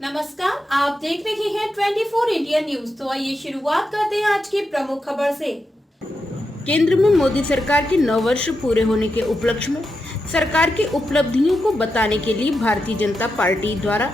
नमस्कार, आप देख रहे हैं 24 इंडिया न्यूज। तो आइए शुरुआत करते हैं आज की प्रमुख खबर से। केंद्र में मोदी सरकार के 9 वर्ष पूरे होने के उपलक्ष्य में सरकार की उपलब्धियों को बताने के लिए भारतीय जनता पार्टी द्वारा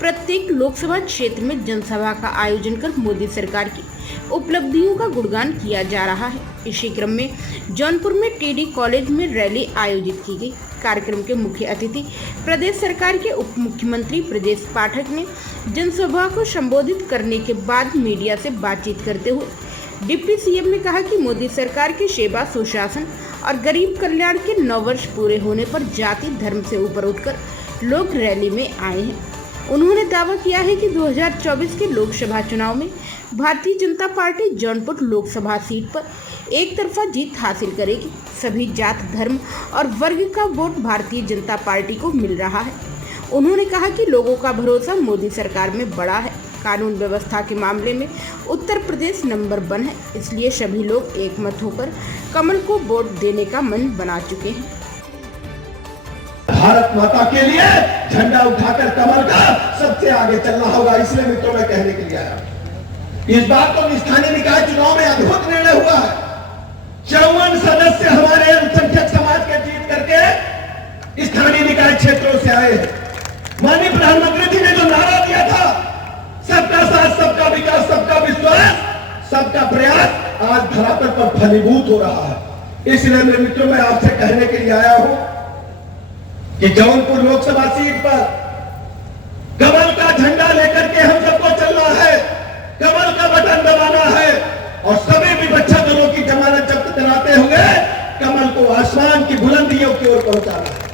प्रत्येक लोकसभा क्षेत्र में जनसभा का आयोजन कर मोदी सरकार की उपलब्धियों का गुणगान किया जा रहा है। इसी क्रम में जौनपुर में टीडी कॉलेज में रैली आयोजित की गई। कार्यक्रम के मुख्य अतिथि प्रदेश सरकार के उप मुख्यमंत्री ब्रजेश पाठक ने जनसभा को संबोधित करने के बाद मीडिया से बातचीत करते हुए डिप्टी सीएम ने कहा कि मोदी सरकार की सेवा, सुशासन और गरीब कल्याण के 9 वर्ष पूरे होने पर जाति धर्म से ऊपर उठकर लोग रैली में आए हैं। उन्होंने दावा किया है कि 2024 के लोकसभा चुनाव में भारतीय जनता पार्टी जौनपुर लोकसभा सीट पर एक तरफा जीत हासिल करेगी। सभी जात, धर्म और वर्ग का वोट भारतीय जनता पार्टी को मिल रहा है। उन्होंने कहा कि लोगों का भरोसा मोदी सरकार में बड़ा है। कानून व्यवस्था के मामले में उत्तर प्रदेश नंबर 1 है, इसलिए सभी लोग एकमत होकर कमल को वोट देने का मन बना चुके हैं। भारत माता के लिए झंडा उठाकर कमल का सबसे आगे चलना होगा। इसलिए मित्रों में कहने के लिए आया, इस बात को स्थानीय निकाय चुनाव में अद्भुत निर्णय हुआ है। 54 सदस्य हमारे अल्पसंख्यक समाज के जीत करके स्थानीय निकाय क्षेत्रों से आए हैं। माननीय प्रधानमंत्री जी ने जो नारा दिया था, सबका साथ, सबका विकास, सबका विश्वास, सबका प्रयास, आज धरातल पर फलीभूत हो रहा है। इसलिए मेरे मित्रों में आपसे कहने के लिए आया हूं कि जौनपुर लोकसभा सीट पर कमल का झंडा लेकर के हम सबको चलना है, कमल का बटन दबाना है और सभी विपक्षी दलों की जमानत जब्त कराते हुए कमल को आसमान की बुलंदियों की ओर पहुंचाना है।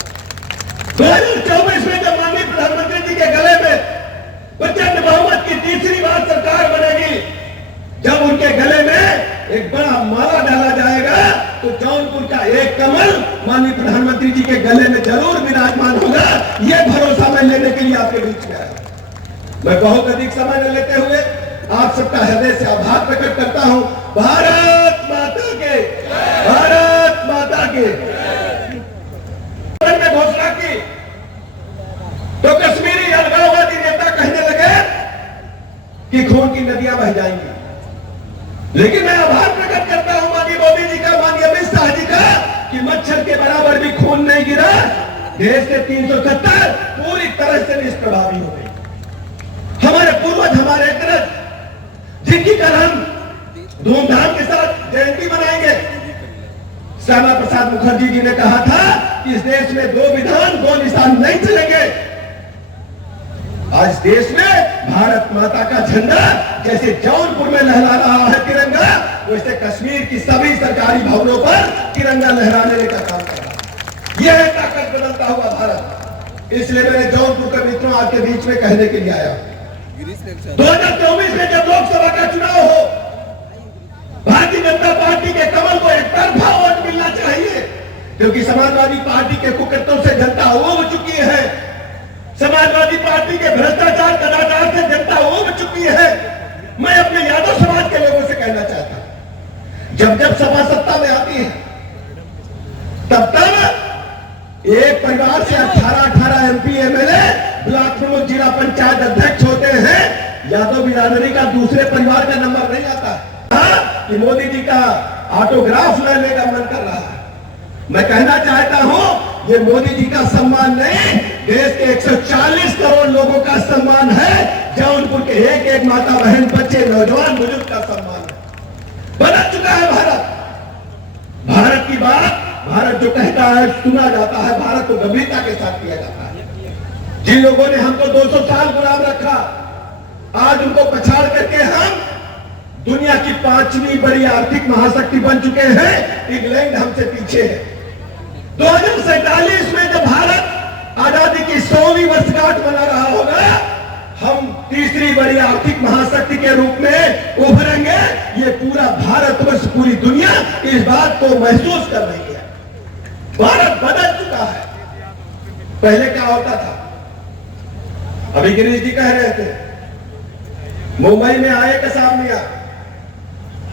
2024 में जब माननीय प्रधानमंत्री जी के गले में प्रचंड बहुमत की तीसरी बार सरकार बनेगी, जब उनके गले में एक बड़ा माला डाला जाएगा, तो जौनपुर का एक कमल माननीय प्रधानमंत्री जी के गले में जरूर विराजमान होगा। यह भरोसा मैं लेने के लिए आपके बीच में आया। मैं बहुत अधिक समय न लेते हुए आप सबका हृदय से आभार प्रकट करता हूं। भारत माता के, भारत माता के। में घोषणा की तो कश्मीरी अलगाववादी नेता कहने लगे कि खून की नदियां बह जाएंगी, लेकिन मैं आभार प्रकट करता हूं माननीय मोदी जी का, माननीय अमित शाह जी का, कि मच्छर के बराबर भी खून नहीं गिरा। देश के 370 पूरी तरह से निष्प्रभावी हो गई। हमारे पूर्वज, हमारे अग्रज, जिनकी कल हम धूमधाम के साथ जयंती मनाएंगे, श्यामा प्रसाद मुखर्जी जी ने कहा था कि इस देश में 2 विधान 2 निशान नहीं चलेंगे। आज देश में भारत माता का झंडा जैसे जौनपुर में लहरा रहा है तिरंगा, वैसे कश्मीर की सभी सरकारी भवनों पर तिरंगा लहराने का काम कर रहा है। यह है ताकत बदलता हुआ भारत। इसलिए मैंने जौनपुर के मित्रों आपके बीच में कहने के लिए आया, 2024 में जब लोकसभा का चुनाव हो, भारतीय जनता पार्टी के कमल को एक तरफा वोट मिलना चाहिए, क्योंकि समाजवादी पार्टी के कुकृत्यों से जनता उब चुकी है। समाजवादी पार्टी के भ्रष्टाचार, कदाचार से जनता उब चुकी है। मैं अपने यादव समाज के लोगों से कहना चाहता हूं, जब सपा सत्ता में आती है, तब एक परिवार से 18 एमपी, एमएलए, ब्लॉक प्रमुख, जिला पंचायत अध्यक्ष होते हैं। यादव बिरादरी का दूसरे परिवार का नंबर नहीं आता है कि मोदी जी का ऑटोग्राफ लेने का मन कर रहा है। मैं कहना चाहता हूं, ये मोदी जी का सम्मान नहीं, देश के 140 करोड़ लोगों का सम्मान है। जौनपुर के एक एक माता, बहन, बच्चे, नौजवान, बुजुर्ग का सम्मान है। बदल चुका है भारत। भारत की बात, भारत जो कहता है सुना जाता है, भारत को गंभीरता के साथ किया जाता है। जिन लोगों ने हमको 200 साल गुलाम रखा, आज उनको पछाड़ करके हम दुनिया की 5वीं बड़ी आर्थिक महाशक्ति बन चुके हैं। इंग्लैंड हमसे पीछे है। 2047 में जब भारत आजादी की 100वीं वर्षगांठ मना रहा होगा, हम तीसरी बड़ी आर्थिक महाशक्ति के रूप में उभरेंगे। ये पूरा भारतवर्ष, पूरी दुनिया इस बात को महसूस कर रही है। भारत बदल चुका है। पहले क्या होता था, अभी गिरीश जी कह रहे थे, मुंबई में आए कसाब मियां,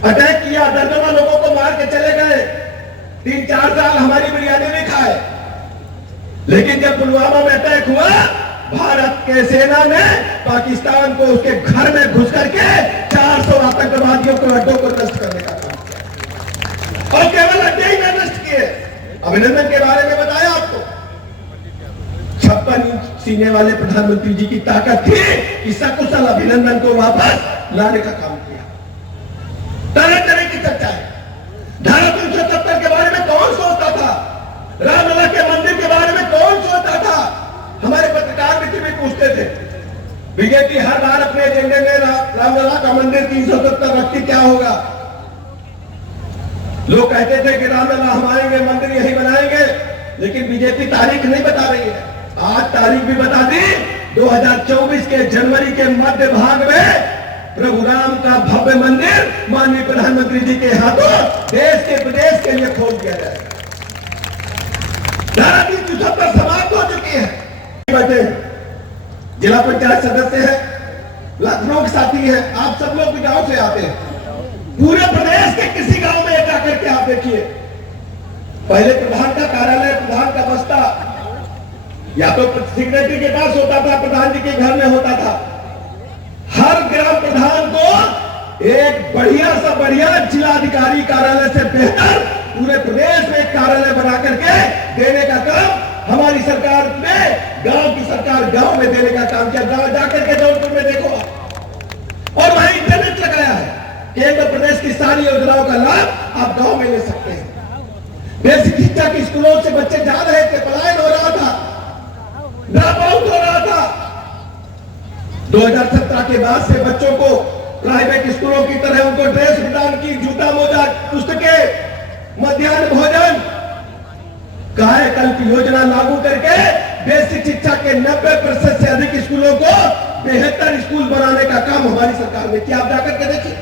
अटैक किया, दर्जनों लोगों को मार के चले गए, 3-4 साल हमारी बिरयानी भी खाए। लेकिन जब पुलवामा में अटैक हुआ, भारत के सेना ने पाकिस्तान को उसके घर में घुस करके 400 आतंकवादियों को अड्डों को नष्ट करने का काम किया और केवल अड्डे ही में नष्ट किए। अभिनंदन के बारे में बताया आपको, 56 इंच सीने वाले प्रधानमंत्री जी की ताकत थी कि सकुशल अभिनंदन को वापस लाने का काम किया। तरह तरह की चर्चा है। धारा 370 के बारे में कौन सोचता था? रामलला के मंदिर के बारे में कौन सोचता था? हमारे पत्रकार मित्र भी पूछते थे। बीजेपी हर बार अपने एजेंडे में रामलला का मंदिर 370 रखती क्या होगा? लोग कहते थे कि रामलला हम आएंगे, मंदिर यही बनाएंगे, लेकिन बीजेपी तारीख नहीं बता रही है। आज तारीख भी बता दी, 2024 के जनवरी के मध्य भाग में प्रभु राम का भव्य मंदिर माननीय प्रधानमंत्री जी के हाथों देश के विदेश के लिए खोल दिया जाएगा। धारा 370 समाप्त हो चुकी है। बैठे जिला पंचायत सदस्य है, लखनऊ के साथी है, आप सब लोग भी गांव से आते हैं। पूरे प्रदेश के किसी गांव में एक आकर के आप देखिए, पहले प्रधान का कार्यालय, प्रधान का बस्ता या तो सेक्रेटरी के पास होता था, प्रधान जी के घर में होता था। हर ग्राम प्रधान को एक बढ़िया सा बढ़िया जिलाधिकारी कार्यालय से बेहतर पूरे प्रदेश में एक कार्यालय बना करके देने का काम हमारी सरकार ने, गांव की सरकार गांव में देने का काम किया। गांव जाकर के जौनपुर में देखो और वहां इंटरनेट लगाया है। केंद्र प्रदेश की सारी योजनाओं का लाभ आप गांव में ले सकते हैं। बेसिक शिक्षा के स्कूलों से बच्चे जा रहे थे, पलायन हो रहा था, ड्रॉप आउट हो रहा था। 2017 के बाद से बच्चों को प्राइवेट स्कूलों की तरह उनको ड्रेस प्रदान की, जूता मोजा, पुस्तकें, मध्याह्न भोजन, कायाकल्प योजना लागू करके बेसिक शिक्षा के 90% से अधिक स्कूलों को बेहतर स्कूल बनाने का काम हमारी सरकार ने किया। आप जाकर के देखिए,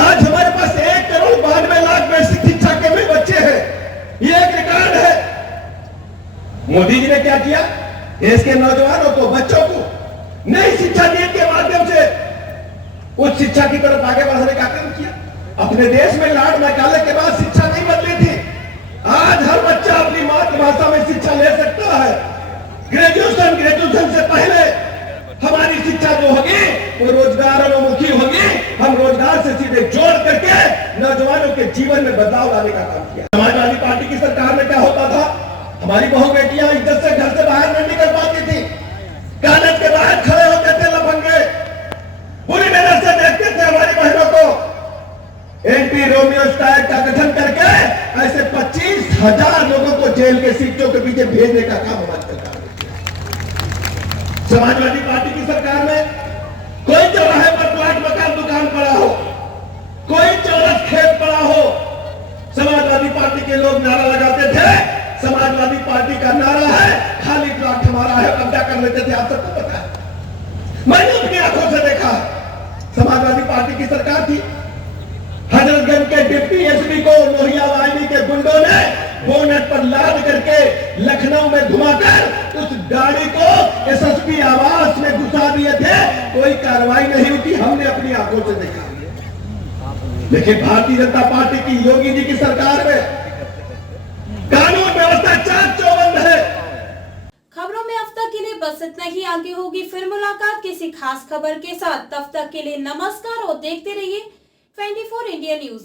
आज हमारे पास 1,92,00,000 बेसिक शिक्षा के में बच्चे हैं। ये एक रिकॉर्ड है। मोदी जी ने क्या किया? देश के नौजवानों को, बच्चों को नई शिक्षा नीति के माध्यम से उच्च शिक्षा की तरफ आगे बढ़ाने का काम किया। अपने देश में लॉर्ड मैकाले के बाद शिक्षा नहीं बदली थी। आज हर बच्चा अपनी मातृभाषा में शिक्षा ले सकता है। ग्रेजुएशन से पहले हमारी शिक्षा जो होगी वो रोजगारोन्मुखी होगी। हम रोजगार से सीधे जोड़ करके नौजवानों के जीवन में बदलाव लाने का काम किया। समाजवादी पार्टी की सरकार में क्या होता था? हमारी बहू बेटियां इज्जत से घर से बाहर नहीं निकल पाती थी, कॉलेज के बाहर खड़े होते थे लफंगे, पूरी नजर से देखते थे हमारी बहनों को। एंटी रोमियो स्टाइल का गठन करके ऐसे 25,000 लोगों को जेल के सीटों के पीछे भेजने का काम हमारी सरकार ने किया। समाजवादी पार्टी की सरकार में कोई चौराहे पर प्लाट मकान दुकान पड़ा हो, कोई चौरस खेत पड़ा हो, समाजवादी पार्टी के लोग नारा लगाते थे। समाजवादी पार्टी का नारा है खाली प्लाट हमारा है, कब्जा कर लेते थे। आप सबको पता है, मैंने अपनी आंखों से देखा है। समाजवादी पार्टी की सरकार थी, हजरतगंज के डिप्टी एसपी को लोहिया वाहिनी के गुंडों ने बोनट पर लाद करके लखनऊ में घुमाकर उस गाड़ी को एसएसपी आवास में घुसा दिए थे। कोई कार्रवाई नहीं हुई, हमने अपनी आंखों से देखा। लेकिन भारतीय जनता पार्टी की, योगी जी की सरकार में कानून व्यवस्था चाक चौबंद है। खबरों में अब तक के लिए बस इतना ही। आगे होगी फिर मुलाकात किसी खास खबर के साथ। तब तक के लिए नमस्कार और देखते रहिए 24 इंडिया न्यूज।